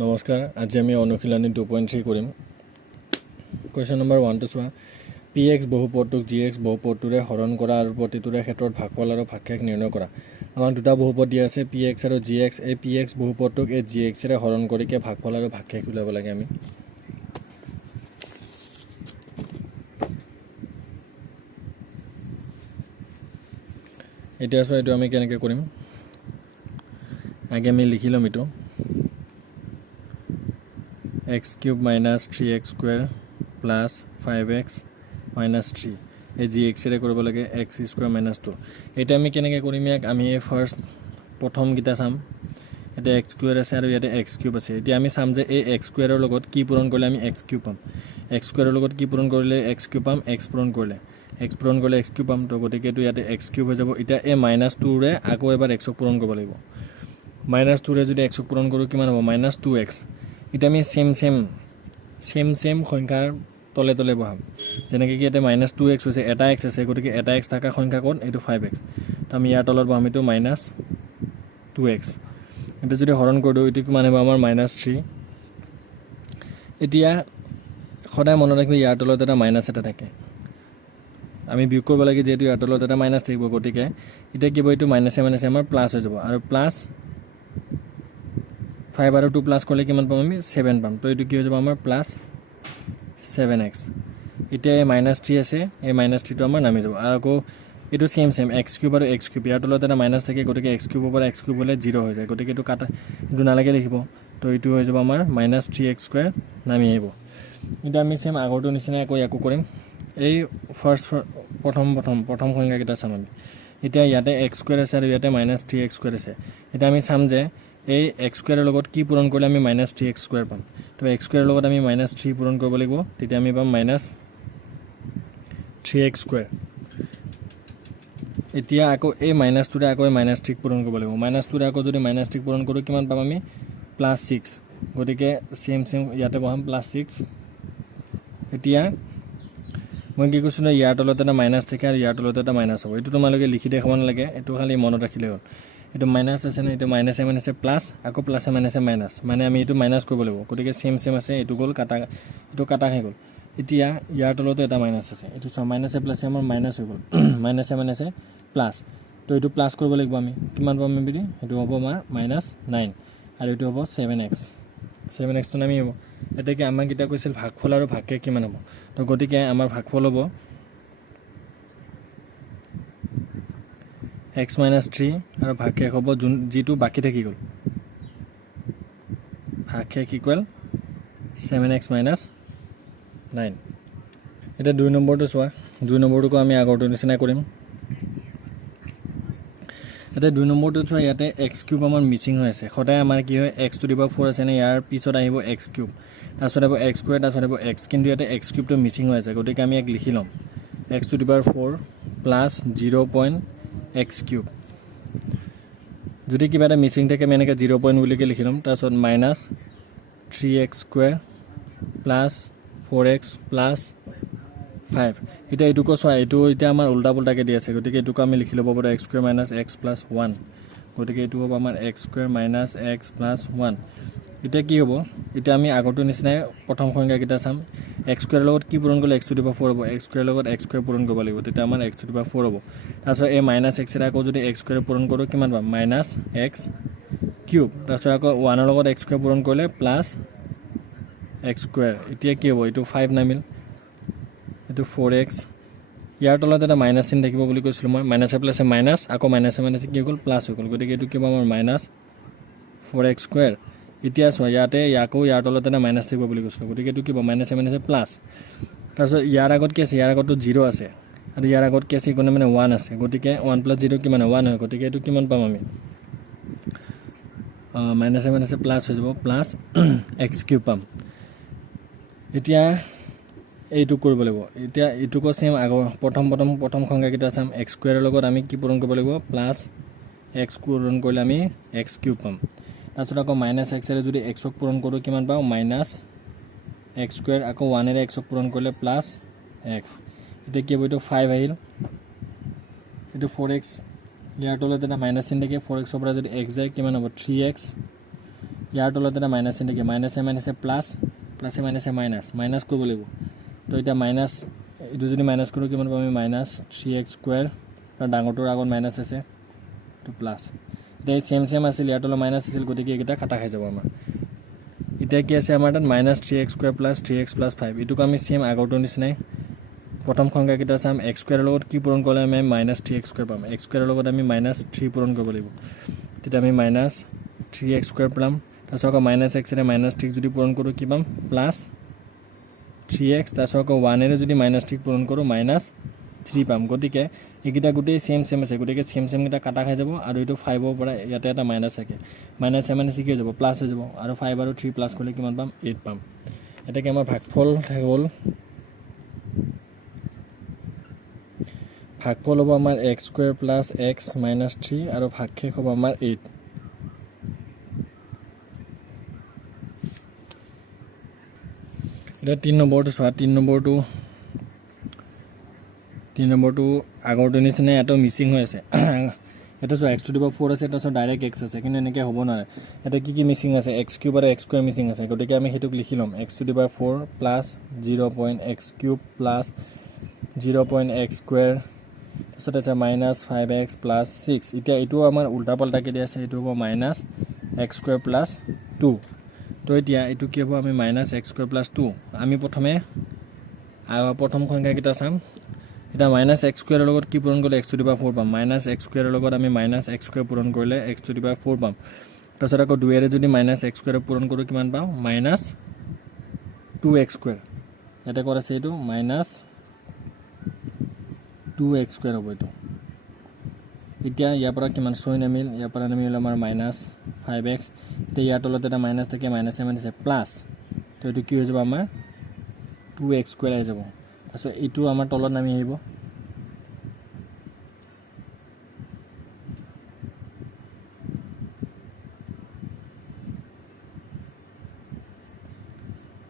নমস্কাৰ আজি আমি অনুশীলনী 2.3 কৰিম কোৱেশ্চন নম্বৰ 1 টো চোৱা px বহুপদটোক gx বহুপদটোৰে হৰণ কৰা আৰু প্ৰতিটোৰে ক্ষেত্ৰত ভাগফল আৰু ভাগশেষ নিৰ্ণয় কৰা আমাৰ দুটা বহুপদ দিয়া আছে px আৰু gx এই px বহুপদটোক এই gx ৰে হৰণ কৰিকে ভাগফল আৰু ভাগশেষ উলিয়াব লাগে আমি এতিয়া এটো আমি কেনেকৈ কৰিম আগে আমি লিখি লম এটো x cube minus 3x square plus 5x minus 3 এই gx ৰে কৰিব লাগে x square minus 2 এটা আমি কেনেকৈ কৰিম ইয়াক আমি ফাৰ্স্ট প্ৰথম গিটা চাম এটা x square আছে আৰু ইয়াতে x cube আছে এতিয়া আমি চাম যে এই x square ৰ লগত কি পূৰণ কৰিলে আমি x cube পাম x square ৰ লগত কি পূৰণ কৰিলে x cube পাম x পূৰণ কৰিলে x cube পাম তো গতিকে এটো ইয়াতে x cube হৈ যাব এটা এই -2 ৰে আকৌ এবাৰ x ক পূৰণ কৰিব লাগিব -2 ৰে যদি x ক পূৰণ কৰো কিমান হ'ব -2x এটা আমি সেম সংখ্যাৰ তলে তলে বহাম যেনেকৈ কি এটা -2x হৈছে এটা x আছে গতিকে এটা x থাকা সংখ্যা কোন এটো 5x তো আমি ইয়াৰ তলত বহাম এটো -2x এটা যদি হৰণ কৰি দিও এটো কিমান হ'ব আমাৰ -3 এতিয়া সদায় মনত ৰাখিব ইয়াৰ তলত এটা মাইনাস এটা থাকে আমি বিয়োগ কৰিব লাগে যেটো ইয়াৰ তলত এটা মাইনাস থাকিব গতিকে এটা কি হ'ব এটো মাইনাসে আমাৰ প্লাস হৈ যাব আৰু প্লাস 5 আৰু 2 প্লাস কৰিলে কিমান পাম আমি 7 পাম তো এটো কি হৈ যাব আমাৰ প্লাস 7x এতিয়া এই -3 আছে এই -3 টো আমাৰ নামি যাব আৰু আকৌ এটো সেম x কিউব আৰু x কিউব ইয়াৰ তলত এটা মাইনাস থাকে গতিকে x কিউব ওপৰ x কিউব হলে 0 হৈ যায় গতিকে এটো কাটা এটো নালাগে লিখিব তো এটো হৈ যাব আমাৰ -3x স্কয়াৰ নামি আহিব এটা আমি সেম আগৰটো নিচিনা আকৌ ইয়াকো কৰিম এই ফাৰ্স্ট প্ৰথম সংখ্যা কিটা চাম আমি এতিয়া ইয়াতে x স্কয়াৰ আছে আৰু ইয়াতে -3x স্কয়াৰ আছে এটা আমি চাম যে এই x স্কয়াৰৰ লগত কি পূৰণ কৰিলে আমি -3x স্কয়াৰ পাম তো x স্কয়াৰৰ লগত আমি -3 পূৰণ কৰিব লাগিব তেতিয়া আমি পাম -3x স্কয়াৰ এতিয়া আকৌ এই -2 ৰে আকৌ -3 পূৰণ কৰিব লাগিব -2 ৰে আকৌ যদি -3 পূৰণ কৰো কিমান পাম আমি +6 গতিকে সেম ইয়াতে বহাম +6 এতিয়া মই কি কৈছো না ইয়াৰ তলত এটা মাইনাস থাকে আৰু ইয়াৰ তলত এটা মাইনাস হ'ব এটো তোমালোকে লিখি দেখাব নালাগে এটো খালি মনত ৰাখিলে হ'ল এটো মাইনাস আছে না এটো মাইনাসে প্লাস আকৌ প্লাসে মাইনাস মানে আমি এটো মাইনাস কৰিব লাগিব গতিকে সেম আছে এটো গল কাটা হৈ গল এতিয়া ইয়াৰ তলত এটা মাইনাস আছে এটো মাইনাসে প্লাসে আমাৰ মাইনাস হৈ গল মাইনাসে প্লাস তো এটো প্লাস কৰিব লাগিব আমি কিমান পাম আমি এটো হ'ব আমাৰ -9 আৰু এটো হ'ব 7x তো নামি হ'ব এটা কি আমাক কিটা কৈছিল ভাগফল আৰু ভাগশেষ কিমান হ'ব তো গতিকে আমাৰ ভাগফল হ'ব x - 3 আৰু ভাগশেষ হ'ব যেটো বাকি থাকি গল ভাগশেষ ইকুৱেল 7x - 9 এটা 2 নম্বৰটো চোৱা 2 নম্বৰটো আমি আগৰটো নিচিনা কৰিম এটা 2 নম্বৰটো চোৱা ইয়াতে x কিউব আমাৰ মিসিং হৈ আছে সদায় আমাৰ কি হয় x টু দি পাৱাৰ 4 আছে নে ইয়াৰ পিছত আহিব x কিউব তাৰছত হ'ব x স্কয়াৰ তাৰছত হ'ব x কিন্তু ইয়াতে x কিউবটো মিসিং হৈ আছে গতিকে আমি এক লিখি লম x to the power 4 plus 0.x cube যদি কিবা এটা মিসিং থাকে আমি এনেকৈ 0. বুলিকে লিখি লম তাৰছত -3x square plus 4x plus 5 এটা এটো কো সোয়া এটো এটা আমাৰ উল্টা পুল্টাকে দি আছে গতিকে এটো আমি লিখি লব পাৰো x স্কয়াৰ - x + 1 গতিকে এটো হ'ব আমাৰ x স্কয়াৰ - x + 1 এটা কি হ'ব এটা আমি আগৰটো নিচিনা প্ৰথম সংখ্যা কিটা চাম x স্কয়াৰ লগত কি পূৰণ কৰিলে x টু দি পাৱাৰ 4 হ'ব x স্কয়াৰ লগত x স্কয়াৰ পূৰণ কৰিব লাগিব তেতিয়া আমাৰ x টু দি পাৱাৰ 4 হ'ব তাৰছত এই -x ৰে আকৌ যদি x স্কয়াৰ পূৰণ কৰো কিমান পাম -x কিউব তাৰছত আকৌ 1 ৰ লগত x স্কয়াৰ পূৰণ কৰিলে +x স্কয়াৰ এতিয়া কি হ'ব এটো 5 নামিল এটো 4x ইয়াৰ তলত এটা মাইনাস চিন থাকিব বুলি কৈছিল মই মাইনাসে প্লাসে মাইনাস আকৌ মাইনাসে কি হ'ল প্লাস হৈ গল গতিকে এটো কি হ'ব আমাৰ -4x স্কয়াৰ এতিয়া সো ইয়াতে ইয়াকো ইয়াৰ তলত এটা মাইনাস থাকিব বুলি কৈছিল গতিকে এটো কি হ'ব মাইনাসে প্লাস তাৰছত ইয়াৰ আগত কি আছে ইয়াৰ আগত 0 আছে আৰু ইয়াৰ আগত কি আছে কোনে 1 আছে গতিকে 1 + 0 কিমান 1 হয় গতিকে এটো কিমান পাম আমি মাইনাসে প্লাস হৈ যাব প্লাস x কিউব পাম এতিয়া এইটো কৰিব লাগিব এতিয়া ইটোকো সেম আগৰ প্ৰথম সংখ্যা কিটা চাম x স্কয়াৰৰ লগত আমি কি পূৰণ কৰিব লাগিব প্লাস x পূৰণ কৰিলে আমি x কিউব পাম তাৰছত আকৌ -x ৰে যদি x ক পূৰণ কৰো কিমান পাও -x স্কয়াৰ আকৌ 1 ৰে x ক পূৰণ কৰিলে প্লাস x এটা কি হ'ব এটো 5 আহিল এটো 4x ইয়াৰ তলত এটা মাইনাস চিন থাকে 4x পৰা যদি x যায় কিমান হ'ব 3x ইয়াৰ তলত এটা মাইনাছ চিন থাকে মাইনাছে মাইনাছে প্লাছ প্লাছে মাইনাছে মাইনাছ মাইনাছ কৰিব লাগিব তো এতিয়া মাইনাছ এইটো যদি মাইনাছ কৰোঁ কিমান পাম আমি মাইনাছ 3x স্কুৱেৰ আৰু ডাঙৰটোৰ আগত মাইনাছ আছে তো প্লাছ এতিয়া চেম চেম আছিল ইয়াৰ তলত মাইনাছ আছিল গতিকে এইকেইটা কাটা খাই যাব আমাৰ এতিয়া কি আছে আমাৰ তাত minus 3x square plus 3x plus 5 এইটোক আমি চেম আগৰটোৰ নিচিনাই প্ৰথম সংখ্যাকেইটা চাম x স্কুৱেৰৰ লগত কি পূৰণ কৰিলে আমি মাইনাছ 3x স্কুৱেৰ পাম x স্কুৱেৰৰ লগত আমি মাইনাছ 3 পূৰণ কৰিব লাগিব তেতিয়া আমি মাইনাছ 3x স্কুৱেৰ পাম তাৰপিছত আকৌ মাইনাছ x এৰে মাইনাছ 3 যদি পূৰণ কৰোঁ কি পাম প্লাছ 3x তাৰপিছত আকৌ 1 এৰে যদি মাইনাছ 3 পূৰণ কৰোঁ মাইনাছ 3 পাম গতিকে এইকেইটা গোটেই চেম চেম আছে গতিকে চেম চেম কেইটা কাটা খাই যাব আৰু এইটো 5ৰ পৰা ইয়াতে এটা মাইনাছ থাকে মাইনাছ কি হৈ যাব প্লাছ হৈ যাব আৰু 5 আৰু 3 প্লাছ কৰিলে কিমান পাম 8 পাম এটাকে আমাৰ ভাগফল হ'ল ভাগফল হ'ব আমাৰ x square plus x minus 3 আৰু ভাগশেষ হ'ব আমাৰ 8 এটা 3 নম্বৰটো চোৱা 3 নম্বৰটো আগৰটো নিচিনা এটো মিচিং হৈ আছে এটা চোৱা x টু দি পাৱাৰ 4 আছে তাৰপিছত ডাইৰেক্ট x আছে কিন্তু এনেকৈ হ'ব নোৱাৰে এটা কি মিচিং আছে x কিউব আৰু x স্কুৱেৰ মিচিং আছে গতিকে আমি সেইটোক লিখি ল'ম x to the power 4 plus 0.x cube plus 0.x square তাৰপিছত আছে মাইনাছ 5x প্লাছ 6 এতিয়া এইটো আমাৰ উল্টা পাল্টাকৈ দিয়া আছে এইটো হ'ব মাইনাছ x স্কুৱেৰ প্লাছ 2 তো এতিয়া এইটো কি হ'ব আমি মাইনাছ x স্কুৱেৰ প্লাছ 2 আমি প্ৰথম সংখ্যাকেইটা চাম এটা মাইনাছ x স্কুৱেৰৰ লগত কি পূৰণ কৰিলে x টু দি পাৱাৰ 4 পাম মাইনাছ x স্কুৱেৰৰ লগত আমি মাইনাছ x স্কুৱেৰ পূৰণ কৰিলে x টু দি পাৱাৰ 4 পাম তাৰপিছত আকৌ 2 এৰে যদি মাইনাছ x স্কুৱেৰ পূৰণ কৰোঁ কিমান পাম মাইনাছ 2x স্কুৱেৰ ইয়াতে ক'ত আছে এইটো মাইনাছ 2x স্কুৱেৰ হ'ব এইটো এতিয়া ইয়াৰ পৰা কিমান 6 নামিল ইয়াৰ পৰা নামিল আমাৰ মাইনাছ 5x এতিয়া ইয়াৰ তলত এটা মাইনাছ থাকে মাইনাছে প্লাছ তো এইটো কি হৈ যাব আমাৰ 2x স্কুৱেৰ আহি যাব তাৰপিছত এইটো আমাৰ তলত নামি আহিব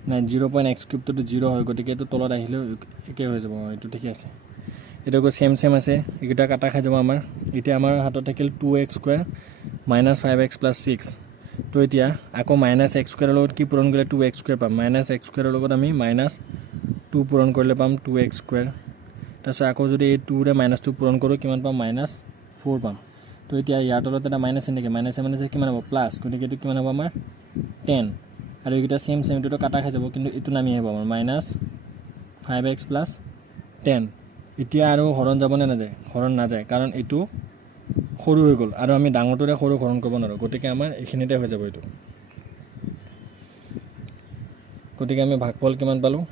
নাই 0.x কিউবটো 0 হয় গতিকে এইটো তলত আহিলেও একে হৈ যাব এইটো ঠিকে আছে এটাকো চেম আছে এইকেইটা কাটা খাই যাব আমাৰ এতিয়া আমাৰ হাতত থাকিল 2x square minus 5x plus 6 তো এতিয়া আকৌ মাইনাছ x স্কুৱেৰৰ লগত কি পূৰণ কৰিলে 2x স্কুৱেৰ পাম মাইনাছ x স্কুৱেৰৰ লগত আমি মাইনাছ 2 পূৰণ কৰিলে পাম 2x স্কুৱেৰ তাৰপিছত আকৌ যদি এই 2 ৰে মাইনাছ 2 পূৰণ কৰোঁ কিমান পাম মাইনাছ 4 পাম তো এতিয়া ইয়াৰ তলত এটা মাইনাছ এনেকৈ মাইনাছে কিমান হ'ব প্লাছ গতিকে এইটো কিমান হ'ব আমাৰ 10 আৰু এইকেইটা চেম এইটোতো কাটা খাই যাব কিন্তু এইটো নামি আহিব আমাৰ মাইনাছ 5x প্লাছ 10 এতিয়া আৰু হৰণ যাবনে নাযায় হৰণ নাযায় কাৰণ এইটো সৰু হৈ গ'ল আৰু আমি ডাঙৰটোৰে সৰু হৰণ কৰিব নোৱাৰোঁ গতিকে আমাৰ এইখিনিতে হৈ যাব এইটো গতিকে আমি ভাগফল কিমান পালোঁ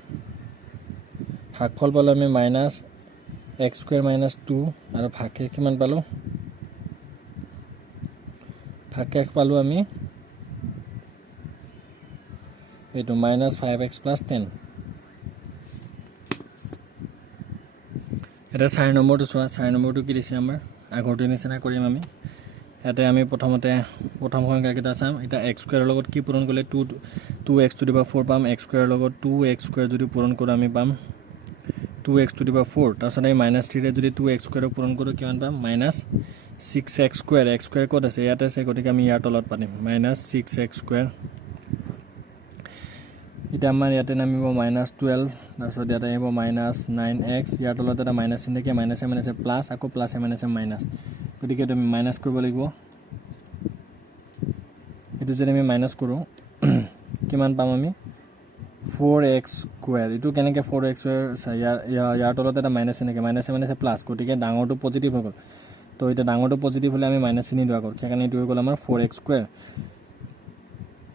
ভাগফল পালোঁ আমি মাইনাছ x স্কুৱেৰ মাইনাছ 2 আৰু ভাগশেষ কিমান পালোঁ ভাগশেষ পালোঁ আমি এইটো মাইনাছ 5x প্লাছ 10 এটা 4 নম্বৰটো চোৱা 4 নম্বৰটো কি দিছে আমাৰ আগৰটো নিচিনা কৰিম আমি ইয়াতে আমি প্ৰথম সংখ্যাকেইটা চাম এতিয়া x স্কুৱেৰৰ লগত কি পূৰণ কৰিলে 2x টু দি পাৱাৰ 4 পাম x স্কুৱেৰৰ লগত 2x স্কুৱেৰ যদি পূৰণ কৰোঁ আমি পাম 2x টু দি পাৱাৰ 4 তাৰপিছত আমি মাইনাছ 3 ৰে যদি 2x স্কুৱেৰক পূৰণ কৰোঁ কিমান পাম minus 6x square x square ক'ত আছে ইয়াতে আছে গতিকে আমি ইয়াৰ তলত পাতিম মাইনাছ 6x স্কুৱেৰ এতিয়া আমাৰ ইয়াতে নামিব মাইনাছ 12 তাৰপিছত ইয়াতে আহিব মাইনাছ 9x ইয়াৰ তলত এটা মাইনাছ চিন থাকে মাইনাছে প্লাছ আকৌ প্লাছে মাইনাছ গতিকে এইটো আমি মাইনাছ কৰিব লাগিব এইটো যদি আমি মাইনাছ কৰোঁ কিমান পাম আমি 4x স্কুৱেৰ এইটো কেনেকৈ 4x ইয়াৰ তলত এটা মাইনাছ চিন থাকে মাইনাছে প্লাছ গতিকে ডাঙৰটো পজিটিভ হৈ গ'ল তো এতিয়া ডাঙৰটো পজিটিভ হ'লে আমি মাইনাছ চিনি দিওঁ আগত সেইকাৰণে এইটো হৈ গ'ল আমাৰ 4x স্কুৱেৰ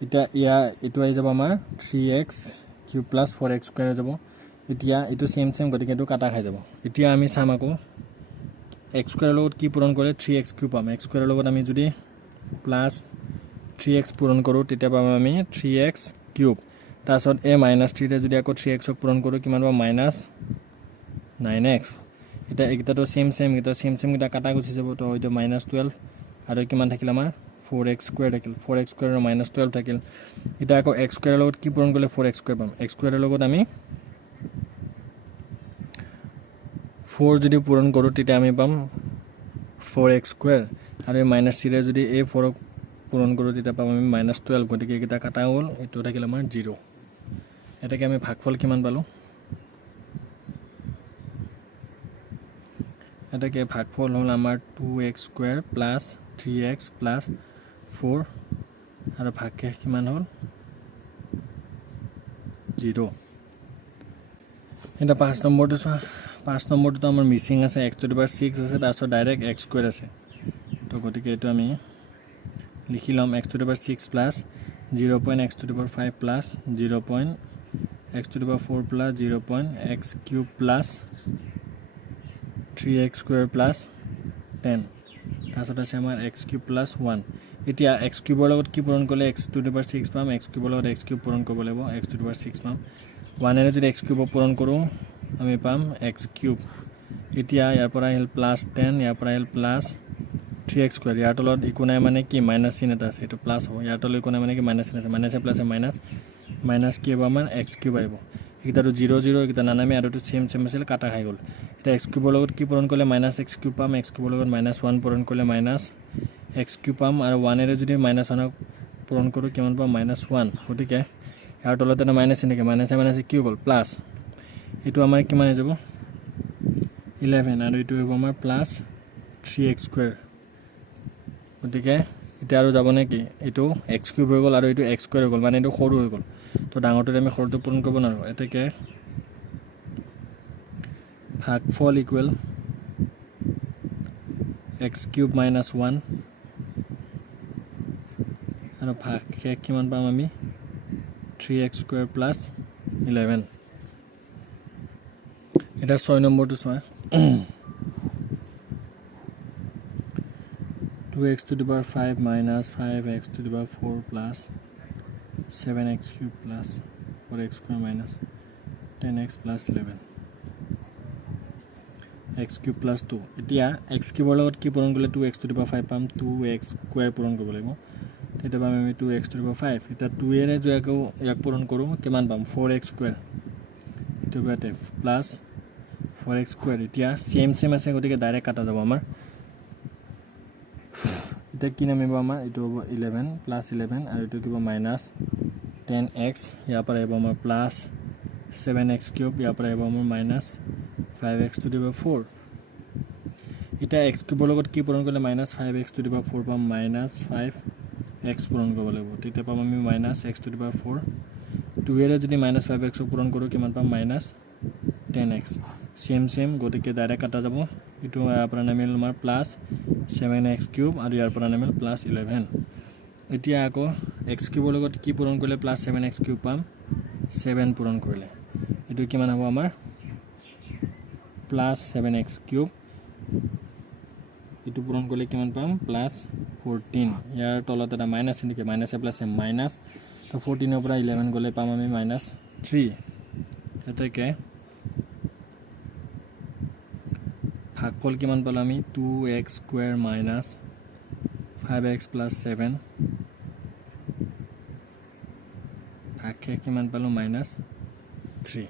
এতিয়া এইটো আহি যাব আমাৰ 3x cube plus 4x square হৈ যাব এতিয়া এইটো চেম গতিকে এইটো কাটা খাই যাব এতিয়া আমি চাম আকৌ x স্কুৱেৰৰ লগত কি পূৰণ কৰে 3x কিউব পাম x স্কুৱেৰৰ লগত আমি যদি প্লাছ 3x পূৰণ কৰোঁ তেতিয়া পাম আমি 3x কিউব তাৰপিছত এই মাইনাছ 3 ৰে যদি আকৌ 3xক পূৰণ কৰোঁ কিমান পাম মাইনাছ 9x এতিয়া এইকেইটাতো চেম কেইটা কাটা গুচি যাব তো হয়তো মাইনাছ 12 আৰু কিমান থাকিল আমাৰ 4x স্কুৱেৰ থাকিল 4x স্কুৱেৰ আৰু মাইনাছ 12 থাকিল এতিয়া আকৌ x স্কুৱেৰৰ লগত কি পূৰণ কৰিলে 4x স্কুৱেৰ পাম x স্কুৱেৰৰ লগত আমি 4 যদি পূৰণ কৰোঁ তেতিয়া আমি পাম 4x স্কুৱেৰ আৰু এই মাইনাছ 3 ৰে যদি এই 4ক পূৰণ কৰোঁ তেতিয়া পাম আমি -12 গতিকে এইকেইটা কাটা হ'ল এইটো থাকিল আমাৰ 0 এটাকে আমি ভাগফল কিমান পালোঁ এটাকে ভাগফল হ'ল আমাৰ 2x² + 3x + 4 আৰু ভাগশেষ কিমান হ'ল 0 এটা 5 নম্বৰটো চোৱা 5 নম্বৰটো আমাৰ মিসিং আছে x⁶ আছে তাৰপিছত ডাইৰেক্ট x² আছে তো গতিকে এইটো আমি লিখি লম x⁶ + 0.x⁵ plus 0.x⁴ plus 0.x³ plus 3x² plus 10 তাৰপিছত আছে আমাৰ x³ plus 1 এতিয়া x³ লগত কি পূৰণ কৰিলে x⁶ পাম x³ লগত x³ পূৰণ কৰিব লাগিব x⁶ পাম 1 এৰে যদি x³ পূৰণ কৰোঁ আমি পাম x³ এতিয়া ইয়াৰ পৰা আহিল +10 ইয়াৰ পৰা আহিল +3x² ইয়াৰ তলত একো নাই মানে কি মাইনাস চিন এটা আছে এটো প্লাস হ'ব ইয়াৰ তলত একো নাই মানে কি মাইনাস চিন আছে মাইনাসে প্লাসে মাইনাস কি হ'ব আমাৰ x³ আহিব এটাটো 0 0 এটা নানামি আৰু এটো সেম আছিল কাটা খাই গ'ল এটা x³ লগত কি পূৰণ কৰিলে -x³ পাম x³ লগত -1 পূৰণ কৰিলে -x³ পাম আৰু 1 এৰে যদি -1 পূৰণ কৰোঁ কিমান পাম -1 গতিকে ইয়াৰ তলত এটা মাইনাস চিন থাকে মাইনাসে কি হ'ল প্লাস এটো আমাৰ কিমান হৈ যাব 11 আৰু এটো হ'ব আমাৰ +3x² গতিকে এটা আৰু যাব নে কি এটো x³ হৈ গ'ল আৰু এটো x² হৈ গ'ল মানে এটো সৰু হৈ গ'ল তো ডাঙৰটোৰে আমি সৰুটো পূৰণ কৰিব নোৱাৰো এটাকে ভাগফল ইকুৱেল x³ - 1 আৰু ভাগশেষ কিমান পাম আমি 3x² plus 11 এটা 6 নম্বৰটো চোৱা 2x⁵ - 5x⁴ plus 7x³ plus 4x² minus 10x plus 11 x³ plus 2 এতিয়া x³ লগত কি পূৰণ কৰিলে 2x⁵ পাম 2x² পূৰণ কৰিব লাগিব তেতিয়া পাম আমি 2x⁵ এটা 2 এৰে যদি ইয়াক পূৰণ কৰোঁ কিমান পাম 4x² এটো বাতে প্লাস 4x² এতিয়া সেম আছে গতিকে ডাইৰেক্ট কাটা যাব আমাৰ এটা কি নামিব আমাৰ এটো হ'ব 11 + 11 আৰু এটো কিবা -10x ইয়াৰ পৰা আহিব আমাৰ +7x³ ইয়াৰ পৰা আহিব আমাৰ -5x⁴ এটা x³ লগত কি পূৰণ কৰিলে -5x⁴ পাম -5x পূৰণ কৰিব লাগিব তেতিয়া পাম আমি -x⁴ 2 এৰে যদি -5x পূৰণ কৰোঁ কিমান পাম -10x সেম গতিকে ডাইৰেক্ট কাটা যাব এটো ইয়াৰ পৰা নামিল আমাৰ +7x³ আৰু ইয়াৰ পৰা নামিল +11 এতিয়া আকৌ x³ লগত কি পূৰণ কৰিলে +7x³ পাম 7 পূৰণ কৰিলে এটো কিমান হ'ব আমাৰ +7x³ এটো পূৰণ কৰিলে কিমান পাম +14 ইয়াৰ তলত এটা মাইনাস চিন থাকে মাইনাসে প্লাসে মাইনাস তো 14 এৰ পৰা 11 গলে পাম আমি -3 এটাকে ভাগফল কিমান পালো আমি 2x² - 5x + 7 ভাগশেষ কিমান পালো -3